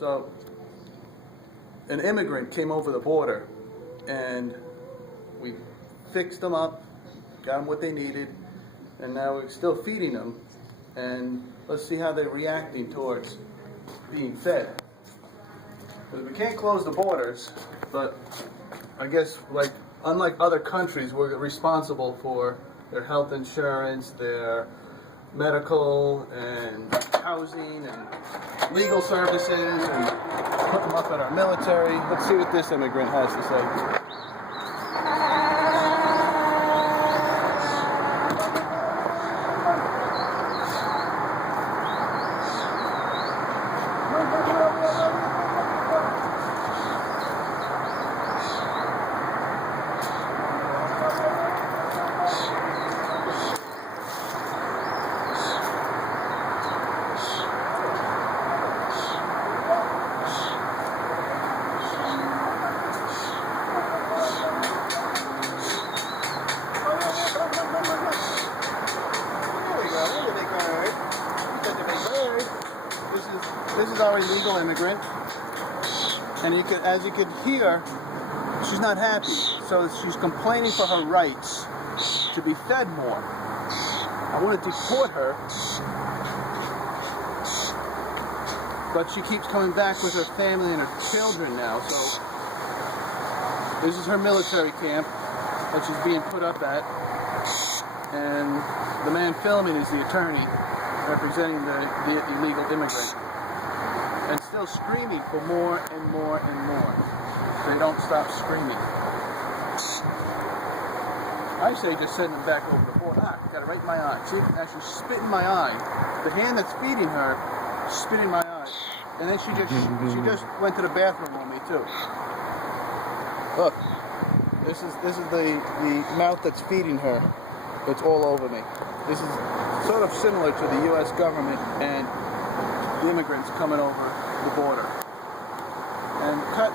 So an immigrant came over the border, and we fixed them up, got them what they needed, and now we're still feeding them. And let's see how they're reacting towards being fed. Because we can't close the borders, but I guess unlike other countries, we're responsible for their health insurance, their medical and housing and legal services, and put them up at our military. Let's see what this immigrant has to say. This is our illegal immigrant, and as you could hear, she's not happy. So she's complaining for her rights to be fed more. I want to deport her, but she keeps coming back with her family and her children now. So this is her military camp that she's being put up at, and the man filming is the attorney representing the illegal immigrant, and still screaming for more and more and more. They don't stop screaming. I say just send them back over the border. Got it right in my eye. See, now she's spitting my eye. The hand that's feeding her, spitting my eye, and then she just went to the bathroom on me too. Look, this is the mouth that's feeding her. It's all over me. This is sort of similar to the U.S. government and the immigrants coming over the border. And cut